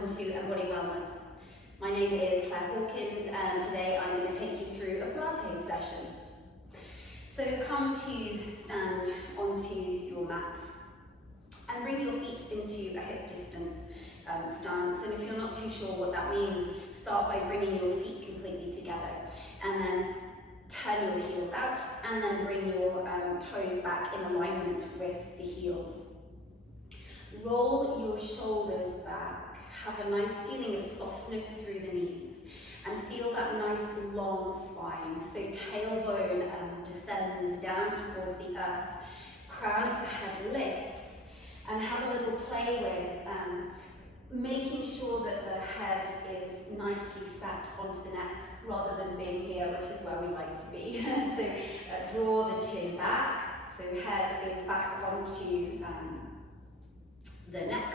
welcome to Embody Wellness. My name is Claire Hawkins and today I'm going to take you through a Pilates session. So come to stand onto your mat and bring your feet into a hip distance stance, and if you're not too sure what that means, start by bringing your feet completely together and then turn your heels out and then bring your toes back in alignment with the heels. Roll your shoulders back, have a nice feeling of softness through the knees and feel that nice long spine. So tailbone descends down towards the earth, crown of the head lifts, and have a little play with making sure that the head is nicely sat onto the neck rather than being here, which is where we like to be. So draw the chin back, so head is back onto the neck.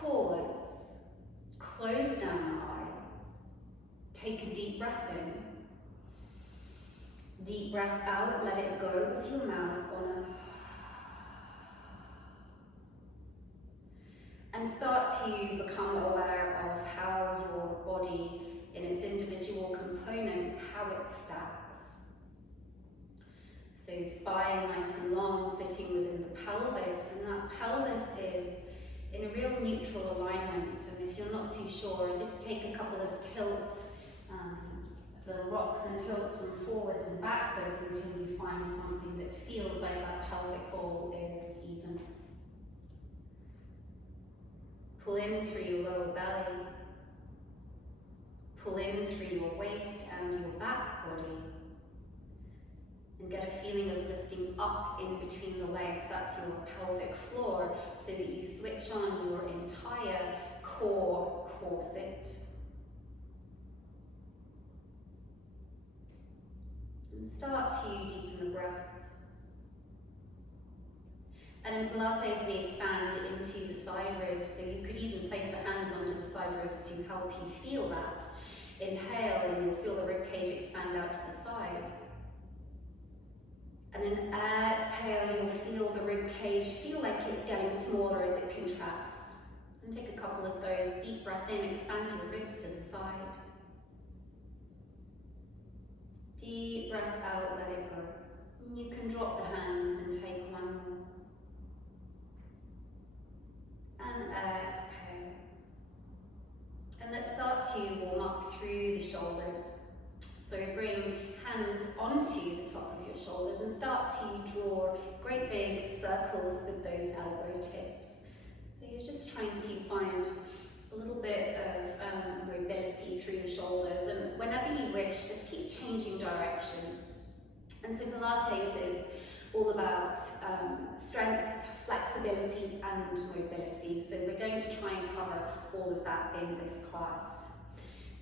Pause, close down the eyes, take a deep breath in, deep breath out, let it go with your mouth on and start to become aware of how your body in its individual components, how it stacks. So spine nice and long, sitting within the pelvis, and that pelvis is in a real neutral alignment. And if you're not too sure, just take a couple of tilts, little rocks and tilts from forwards and backwards until you find something that feels like that pelvic ball is even. Pull in through your lower belly, pull in through your waist and your back body, and get a feeling of lifting up in between the legs. That's your pelvic floor, so that you switch on your entire core corset. And start to deepen the breath. And in Pilates we expand into the side ribs, so you could even place the hands onto the side ribs to help you feel that. Inhale and you'll feel the rib cage expand out to the side. And then exhale, you'll feel the rib cage feel like it's getting smaller as it contracts. And take a couple of those. Deep breath in, expand your ribs to the side. Deep breath out, let it go. And you can drop the hands and take one more. And exhale. And let's start to warm up through the shoulders. So bring hands onto the top of your shoulders and start to draw great big circles with those elbow tips. So you're just trying to find a little bit of mobility through the shoulders, and whenever you wish, just keep changing direction. And so Pilates is all about strength, flexibility and mobility. So we're going to try and cover all of that in this class.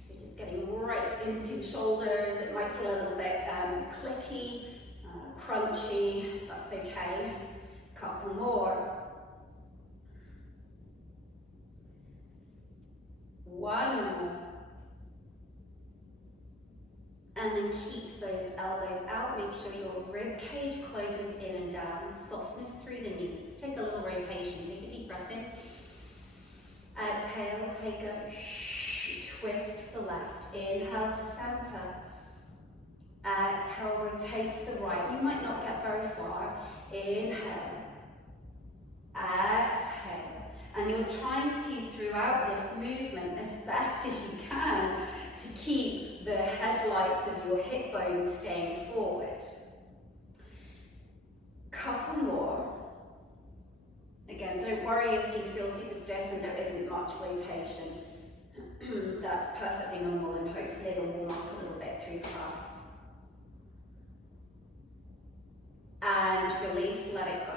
So just getting right into the shoulders. It might feel a little bit clicky, crunchy, that's okay. A couple more. One more. And then keep those elbows out. Make sure your rib cage closes in and down. Softness through the knees. Let's take a little rotation. Take a deep breath in. Exhale, take a twist to the left. Inhale to center. Exhale, rotate to the right. You might not get very far. Inhale. Exhale. And you're trying to, throughout this movement, as best as you can, to keep the headlights of your hip bones staying forward. Couple more. Again, don't worry if you feel super stiff and there isn't much rotation. That's perfectly normal, and hopefully it'll warm up a little bit through class. And release, let it go.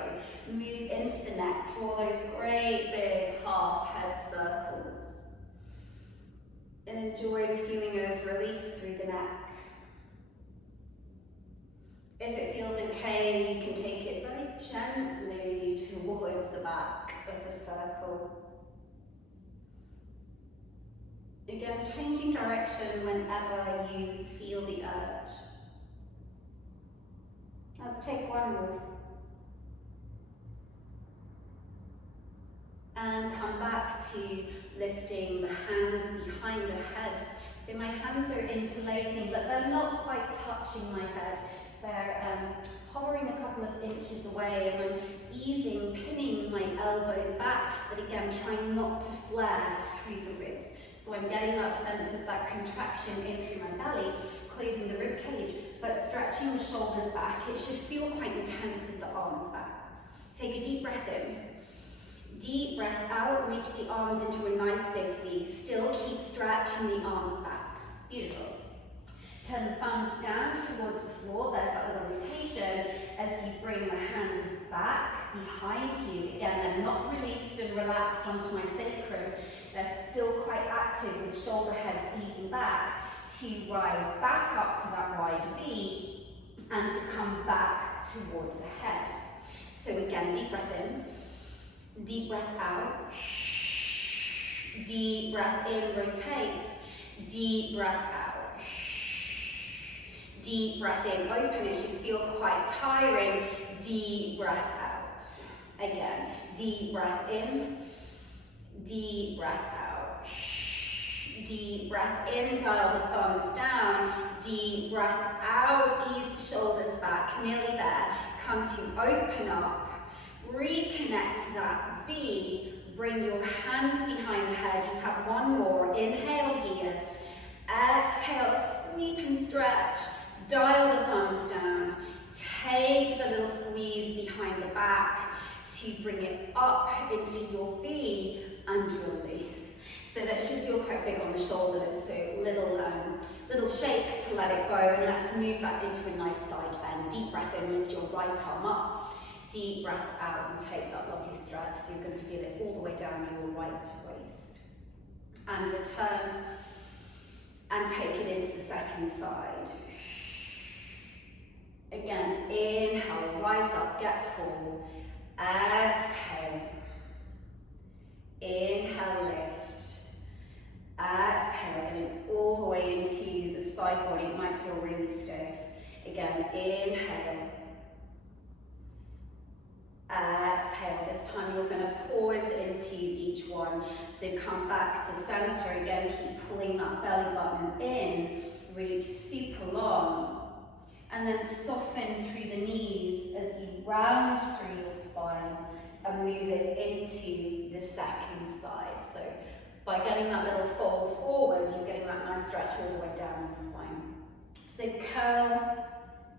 Move into the neck, draw those great big half head circles. And enjoy the feeling of release through the neck. If it feels okay, you can take it very gently towards the back of the circle. Again, changing direction whenever you feel the urge. Let's take one more. And come back to lifting the hands behind the head. So my hands are interlacing, but they're not quite touching my head. They're hovering a couple of inches away, and I'm easing, pinning my elbows back, but again, trying not to flare through the ribs. So I'm getting that sense of that contraction in through my belly, closing the rib cage, but stretching the shoulders back. It should feel quite intense with the arms back. Take a deep breath in. Deep breath out, reach the arms into a nice big V. Still keep stretching the arms back. Beautiful. Turn the thumbs down towards the floor. There's that little rotation as you bring the hands back behind you. Again, they're not released and relaxed onto my sacrum. They're still quite active with shoulder heads easing back to rise back up to that wide V and to come back towards the head. So again, deep breath in. Deep breath out. Deep breath in, rotate. Deep breath out. Deep breath in, open. It should feel quite tiring. Deep breath out. Again, deep breath in. Deep breath out. Deep breath in, dial the thumbs down. Deep breath out, ease the shoulders back. Nearly there. Come to open up. Reconnect that V, bring your hands behind the head. You have one more. Inhale here. Exhale, sweep and stretch. Dial the thumbs down. Take the little squeeze behind the back to bring it up into your V and release. So that should feel quite big on the shoulders. So little shake to let it go, and let's move that into a nice side bend. Deep breath in, lift your right arm up. Deep breath out and take that lovely stretch, so you're going to feel it all the way down your right waist. And return and take it into the second side. Again, inhale, rise up, get tall. Exhale. Inhale, lift. Exhale, getting all the way into the side body. It might feel really stiff. Again, inhale. Exhale. This time you're going to pause into each one. So come back to center again. Keep pulling that belly button in. Reach super long. And then soften through the knees as you round through your spine and move it into the second side. So by getting that little fold forward, you're getting that nice stretch all the way down the spine. So curl.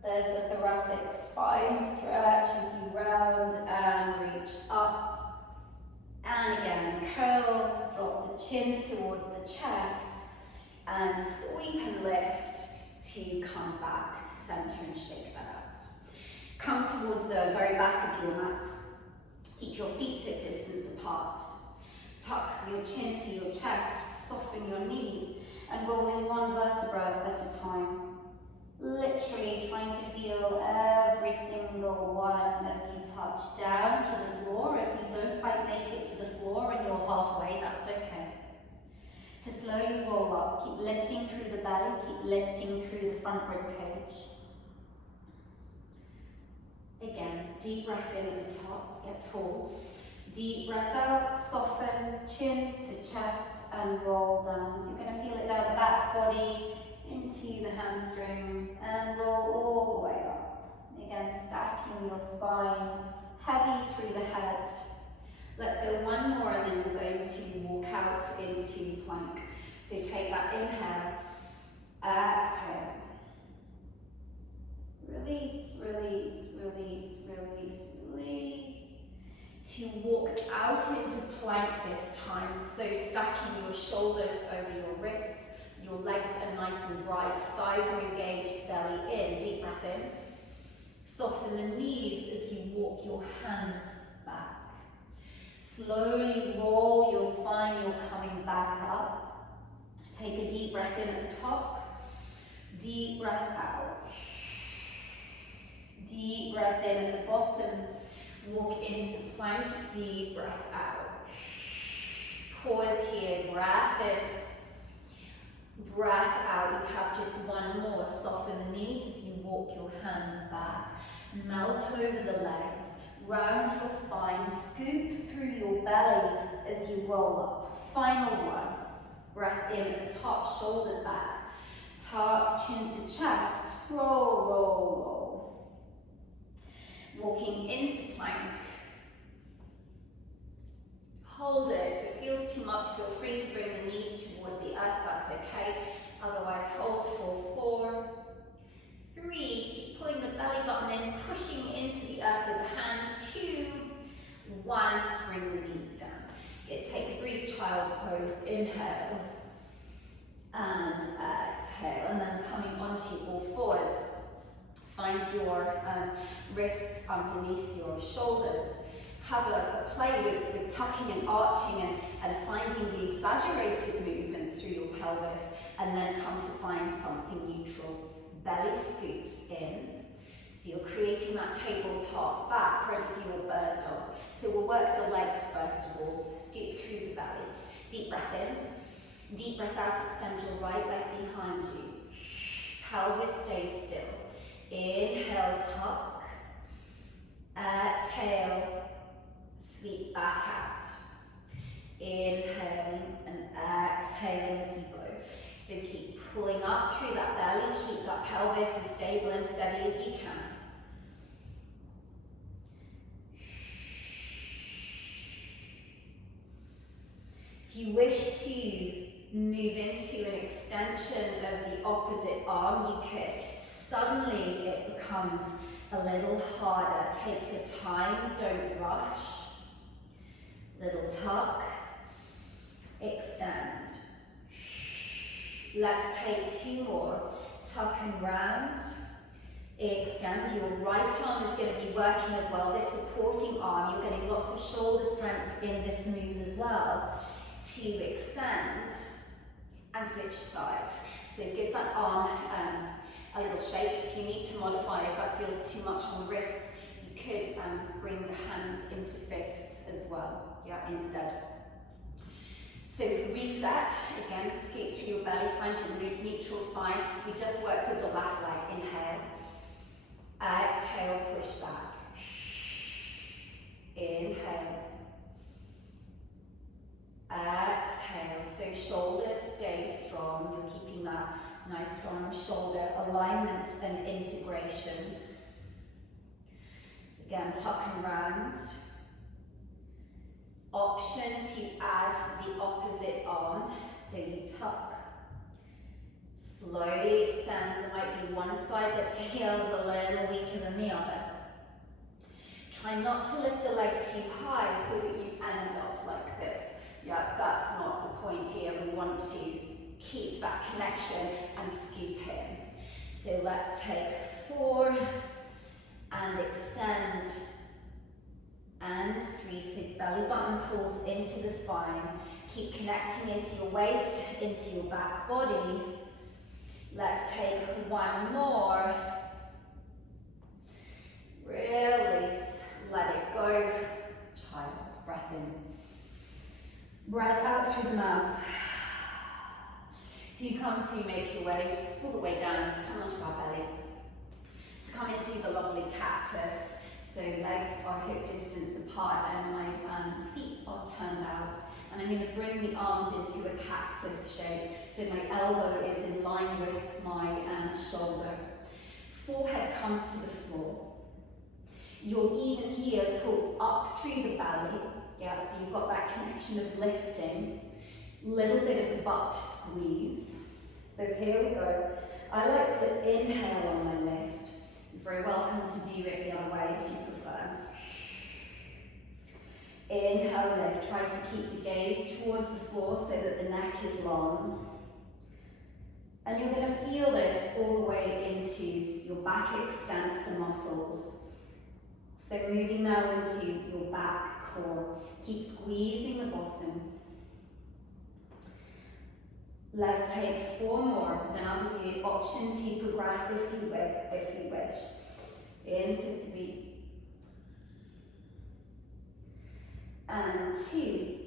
There's the thoracic spine stretch as you round and reach up. And again, curl, drop the chin towards the chest, and sweep and lift to come back to center and shake that out. Come towards the very back of your mat. Keep your feet hip distance apart. Tuck your chin to your chest, soften your knees, and roll in one vertebra at a time. Literally trying to feel every single one as you touch down to the floor. If you don't quite make it to the floor and you're halfway, that's okay. To slowly roll up, keep lifting through the belly, keep lifting through the front rib cage. Again, deep breath in at the top, get tall. Deep breath out, soften, chin to chest, and roll down. So you're going to feel it down the back body, into the hamstrings, and roll all the way up. Again, stacking your spine, heavy through the head. Let's go one more, and then we're going to walk out into plank. So take that inhale, exhale. Release, release, release, release, release. To walk out into plank this time. So stacking your shoulders over your wrists. Your legs are nice and bright, thighs are engaged, belly in. Deep breath in. Soften the knees as you walk your hands back. Slowly roll your spine, you're coming back up. Take a deep breath in at the top. Deep breath out. Deep breath in at the bottom. Walk into plank, deep breath out. Pause here, breath in. Breath out, you have just one more. Soften the knees as you walk your hands back. Melt over the legs, round your spine, scoop through your belly, you roll up. Final one. Breath in at the top, shoulders back. Tuck, chin to chest. Roll, roll, roll. Walking into plank. Hold it. If it feels too much, feel free to bring the knees towards the earth. That's okay. Otherwise, hold for 4, 3. Keep pulling the belly button in, pushing into the earth with the hands. 2, 1. Bring the knees down. Take a brief child pose. Inhale and exhale, and then coming onto all fours. Find your wrists underneath your shoulders. Have a play with tucking and arching and finding the exaggerated movement through your pelvis, and then come to find something neutral. Belly scoops in. So you're creating that tabletop back, ready for your bird dog. So we'll work the legs first of all. Scoop through the belly. Deep breath in. Deep breath out, extend your right leg behind you. Pelvis stays still. Inhale, tuck. Exhale, sweep back out. Inhaling and exhaling as you go. So keep pulling up through that belly. Keep that pelvis as stable and steady as you can. If you wish to move into an extension of the opposite arm, you could. Suddenly it becomes a little harder. Take your time, don't rush. Little tuck, extend. Let's take 2 more. Tuck and round, extend. Your right arm is going to be working as well, this supporting arm. You're getting lots of shoulder strength in this move as well. To extend and switch sides. So give that arm a little shake. If you need to modify, if that feels too much on the wrists, you could bring the hands into fists as well, instead. So reset, again, scoop through your belly, find your neutral spine. We just work with the left leg. Inhale, exhale, push back. Inhale. Exhale, so shoulders stay strong. You're keeping that nice strong shoulder alignment and integration. Again, tuck and round. Option to add the opposite arm. So you tuck. Slowly extend. There might be one side that feels a little weaker than the other. Try not to lift the leg too high so that you end up like this. That's not the point here. We want to keep that connection and scoop in. So let's take 4 and extend. And 3, so belly button pulls into the spine. Keep connecting into your waist, into your back body. Let's take 1 more. Release, let it go. Child, breath in. Breath out through the mouth. So you come to make your way all the way down, to come onto our belly. To come into the lovely cactus. So legs are hip distance apart and my feet are turned out. And I'm going to bring the arms into a cactus shape. So my elbow is in line with my shoulder. Forehead comes to the floor. You'll even here pull up through the belly. So you've got that connection of lifting. Little bit of a butt squeeze. So here we go. I like to inhale on my lift. You're very welcome to do it the other way if you prefer. Inhale, lift. Try to keep the gaze towards the floor so that the neck is long. And you're going to feel this all the way into your back extensor muscles. So moving now into your back core. Keep squeezing the bottom. Let's take 4 more. Then I'll give you the option to progress if you wish. Into 3. And 2.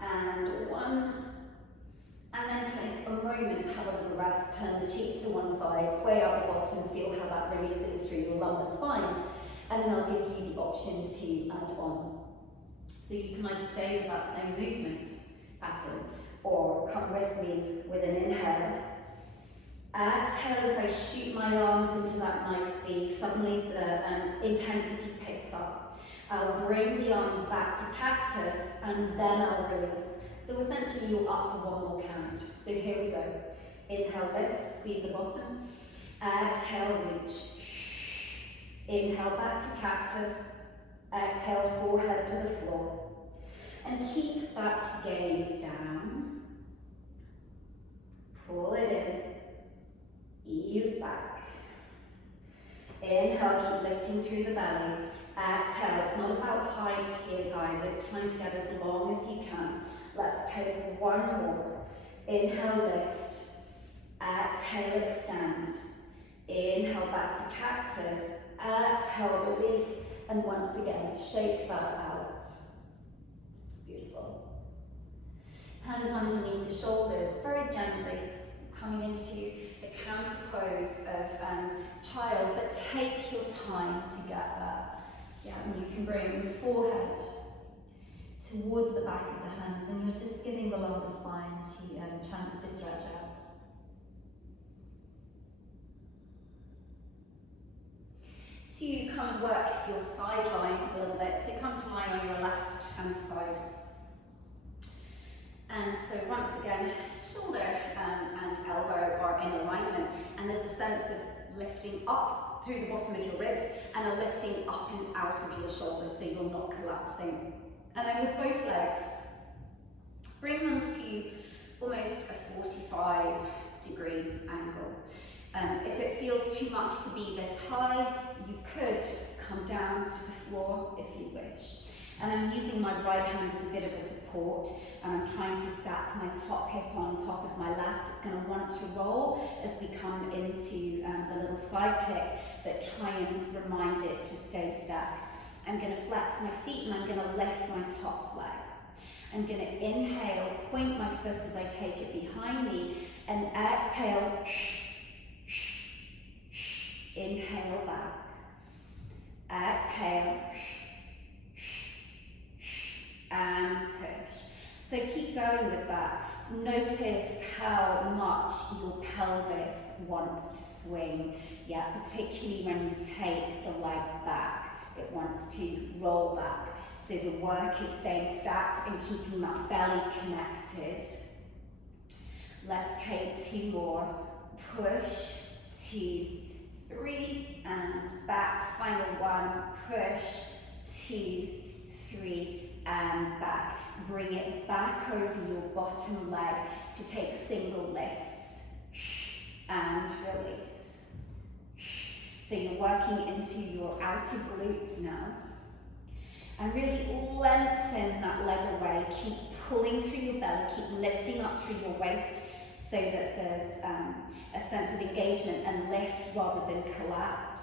And 1. And then take a moment, have a little rest, turn the cheek to one side, sway out the bottom, feel how that releases through your lumbar spine. and then I'll give you the option to add on. So you can either stay with that same movement pattern or come with me with an inhale. Exhale as I shoot my arms into that nice V. Suddenly the intensity picks up. I'll bring the arms back to cactus and then I'll release. So essentially you're up for one more count. So here we go. Inhale, lift, squeeze the bottom. Exhale, reach. Inhale back to cactus. Exhale, forehead to the floor. And keep that gaze down. Pull it in. Ease back. Inhale, keep lifting through the belly. Exhale, it's not about height here, guys. It's trying to get as long as you can. Let's take one more. Inhale, lift. Exhale, extend. Inhale, back to cactus. Exhale, release. And once again, shake that out. Beautiful. Hands underneath the shoulders, very gently, coming into a counter pose of child, but take your time to get there. Yeah, and you can bring the forehead towards the back of the hands, and you're just giving the lower spine a chance to stretch out. To come and work your side line a little bit, so come to lie on your left hand side. And so once again, shoulder and elbow are in alignment, and there's a sense of lifting up through the bottom of your ribs and a lifting up and out of your shoulders so you're not collapsing. And then with both legs, bring them to almost a 45-degree angle. If it feels too much to be this high, you could come down to the floor if you wish. And I'm using my right hand as a bit of a support, and I'm trying to stack my top hip on top of my left. It's going to want to roll as we come into the little side kick, but try and remind it to stay stacked. I'm going to flex my feet and I'm going to lift my top leg. I'm going to inhale, point my foot as I take it behind me, and exhale. Inhale back. Exhale. And push. So keep going with that. Notice how much your pelvis wants to swing. Yeah, particularly when you take the leg back. It wants to roll back. So the work is staying stacked and keeping that belly connected. Let's take two more. Push, 2, 3, and back. Final one. Push, 2, 3, and back. Bring it back over your bottom leg to take single lifts. And release. So you're working into your outer glutes now. And really lengthen that leg away. Keep pulling through your belly. Keep lifting up through your waist so that there's a sense of engagement and lift rather than collapse.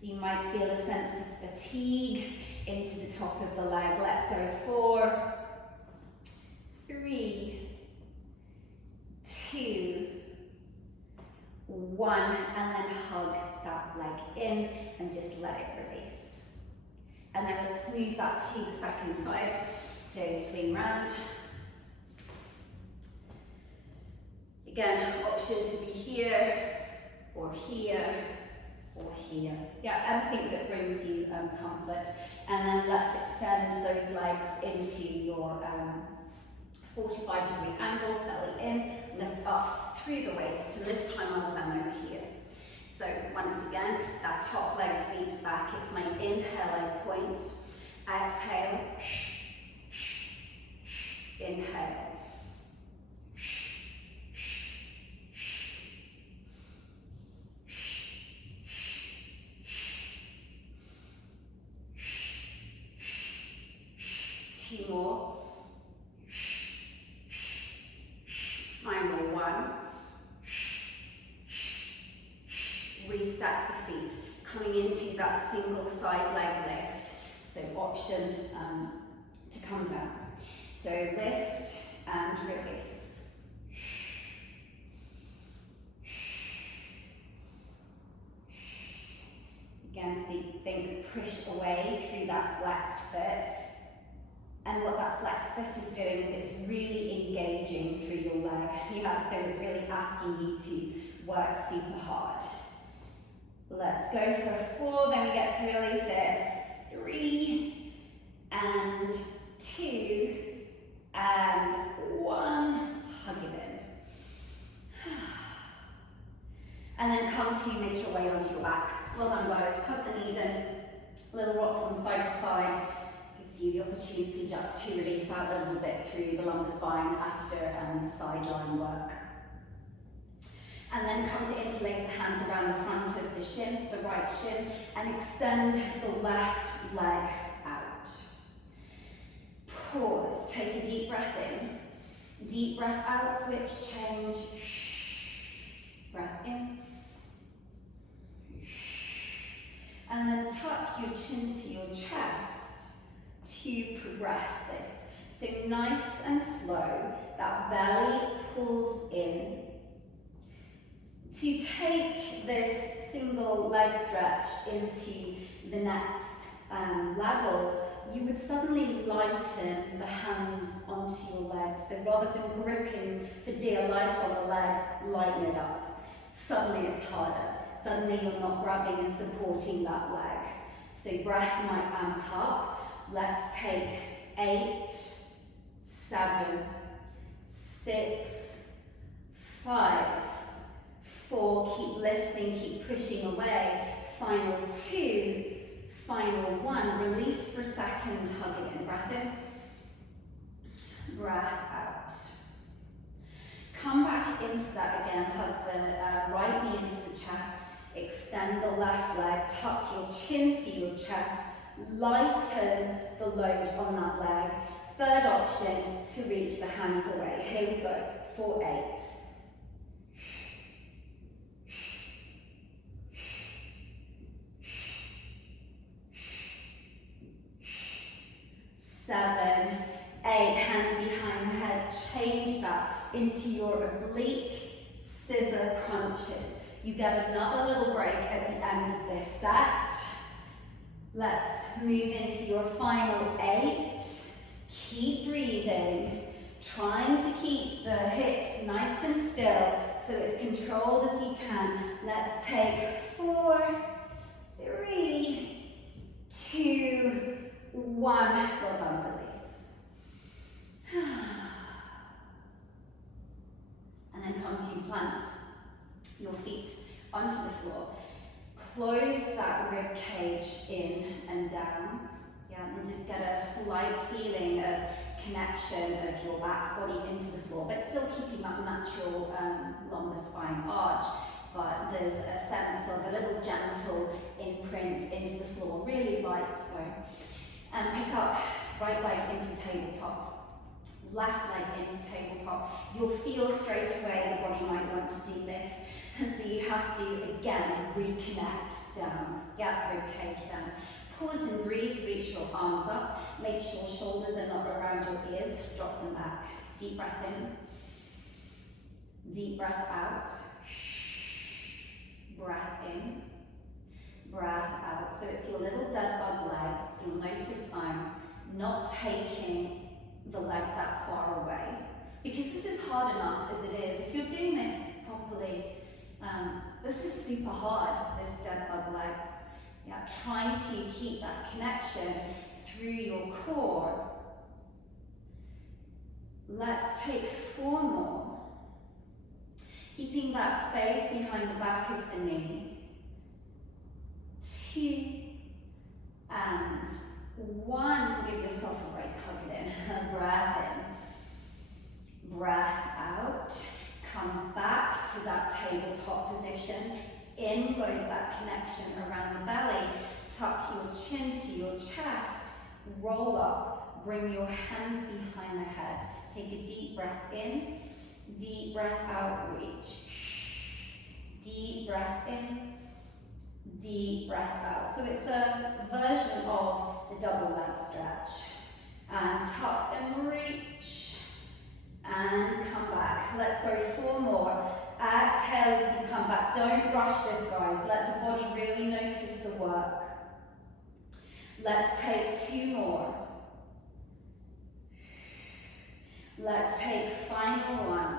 So you might feel a sense of fatigue into the top of the leg. Let's go. 4, 3, 2, 1, and then hug that leg in and just let it release. And then let's move that to the second side. So swing round. Again, option to be here, or here, or here. Yeah, anything that brings you comfort. And then let's extend those legs into your 45-degree angle, belly in, lift up through the waist. And this time I'll demo here. So once again, that top leg sweeps back. It's my inhale, I point. Exhale. Inhale. Two more. Final one. Restack the feet, coming into that single side leg lift. So option to come down. So lift and release. Again, think push away through that flexed foot. And what that flexed foot is doing is it's really engaging through your leg. Yeah, so it's really asking you to work super hard. Let's go for 4, then we get to release it. 3, and 2, and 1. Hug it in. And then come to make your way onto your back. Well done, guys. Hug the knees in. Little rock from side to side. Gives you the opportunity just to release out a little bit through the longer spine after sideline work. And then come to interlace the hands around the front of the shin, the right shin, and extend the left leg out. Pause. Take a deep breath in. Deep breath out. Switch, change. Breath in. And then tuck your chin to your chest to progress this. So nice and slow, that belly pulls in. To take this single leg stretch into the next level, you would suddenly lighten the hands onto your legs. So rather than gripping for dear life on the leg, lighten it up. Suddenly it's harder. Suddenly you're not grabbing and supporting that leg. So breath might amp up. Let's take 8, 7, 6, 5, 4, keep lifting, keep pushing away. Final 2, final 1. Release for a second, hug it in. Breath in, breath out. Come back into that again, hug the right knee into the chest. Extend the left leg, tuck your chin to your chest, lighten the load on that leg. Third option, to reach the hands away. Here we go, for 8. 7, 8, hands behind the head. Change that into your oblique scissor crunches. You get another little break at the end of this set. Let's move into your final 8. Keep breathing, trying to keep the hips nice and still so it's controlled as you can. Let's take 4, 3, 2, 1. Well done, release. And then come to plant your feet onto the floor. Close that rib cage in and down. Yeah, and just get a slight feeling of connection of your back body into the floor, but still keeping that natural lumbar spine arch. But there's a sense of a little gentle imprint into the floor, really light though. And pick up right leg into tabletop, left leg into tabletop. You'll feel straight away the body might want to do this. And so you have to, again, reconnect down. Yeah, rib cage down. Pause and breathe, reach your arms up. Make sure shoulders are not around your ears. Drop them back. Deep breath in. Deep breath out. Breath in. Breath out. So it's your little dead bug legs. You'll notice I'm not taking the leg that far away, because this is hard enough as it is. If you're doing this properly, this is super hard, this dead bug legs. Yeah, trying to keep that connection through your core. Let's take 4 more. Keeping that space behind the back of the knee. 2 and 1. Give yourself a break, hug it in. Breath in. Breath out. Come back to that tabletop position. In goes that connection around the belly. Tuck your chin to your chest. Roll up. Bring your hands behind the head. Take a deep breath in. Deep breath out, reach. Deep breath in. Deep breath out. So it's a version of the double leg stretch. And tuck and reach. And come back. Let's go 4 more. Exhale as you come back. Don't rush this, guys. Let the body really notice the work. Let's take 2 more. Let's take final one.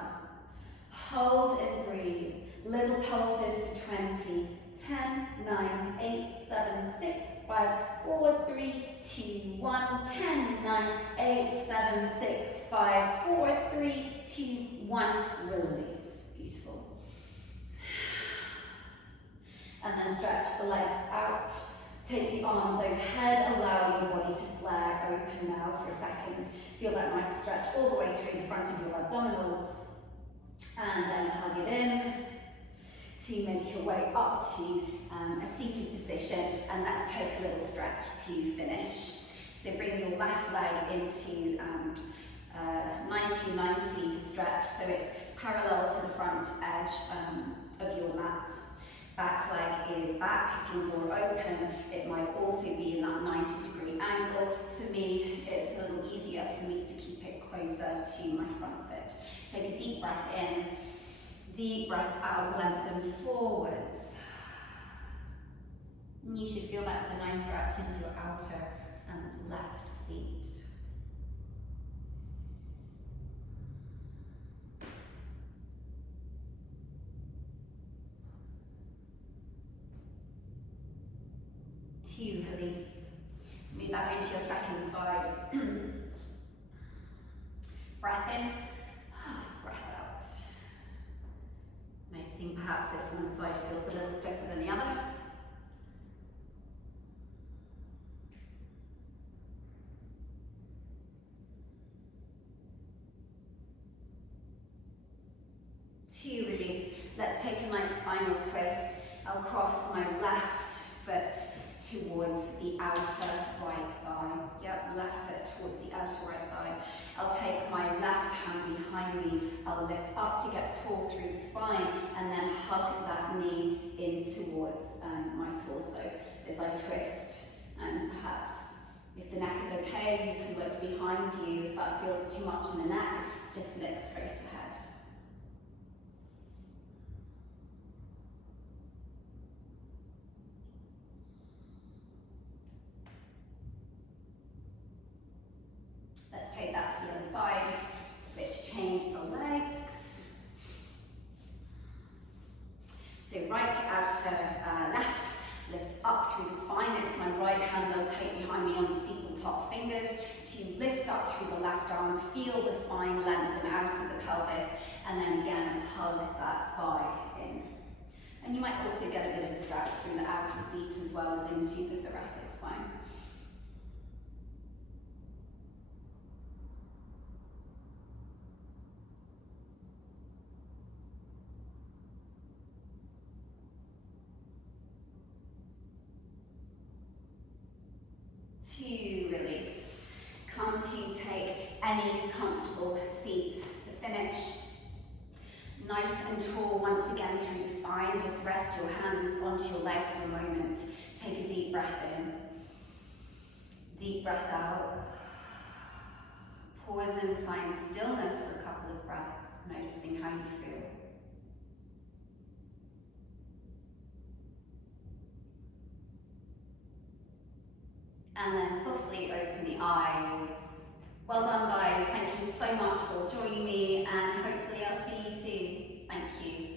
Hold and breathe. Little pulses for 20. 10, 9, 8, 7, 6, 5, 4, 3, 2, 1. 10, 9, 8, 7, 6, 5, 4, 3, 2, 1. Release. Beautiful. And then stretch the legs out. Take the arms overhead. Allow your body to flare open now for a second. Feel that nice stretch all the way through the front of your abdominals. And then hug it in to make your way up to a seated position, and let's take a little stretch to finish. So bring your left leg into 90-90 stretch, so it's parallel to the front edge of your mat. Back leg is back. If you're more open, it might also be in that 90-degree angle. For me, it's a little easier for me to keep it closer to my front foot. Take a deep breath in. Deep breath out, lengthen forwards. And you should feel that's a nice stretch into your outer and left seat. Two, release. Move that into your second side. Breath in, breath out. Noticing perhaps if one side feels a little stiffer than the other. Two, release. Let's take a nice spinal twist. I'll cross my left foot towards the outer right thigh. Yep, left foot towards the outer right thigh. I'll take my left hand behind me. I'll lift up to get tall through the spine and then hug that knee in towards my torso as I twist. And perhaps if the neck is okay, you can look behind you. If that feels too much in the neck, just look straight ahead. Let's take that to the other side. Switch, change the legs. So right to outer left, lift up through the spine. It's my right hand I'll take behind me on steeple top fingers to lift up through the left arm. Feel the spine lengthen out of the pelvis, and then again hug that thigh in. And you might also get a bit of a stretch through the outer seat as well as into the thoracic spine. Two, release. Come to take any comfortable seat to finish. Nice and tall once again through the spine. Just rest your hands onto your legs for a moment. Take a deep breath in. Deep breath out. Pause and find stillness for a couple of breaths, noticing how you feel. And then softly open the eyes. Well done, guys. Thank you so much for joining me, and hopefully I'll see you soon. Thank you.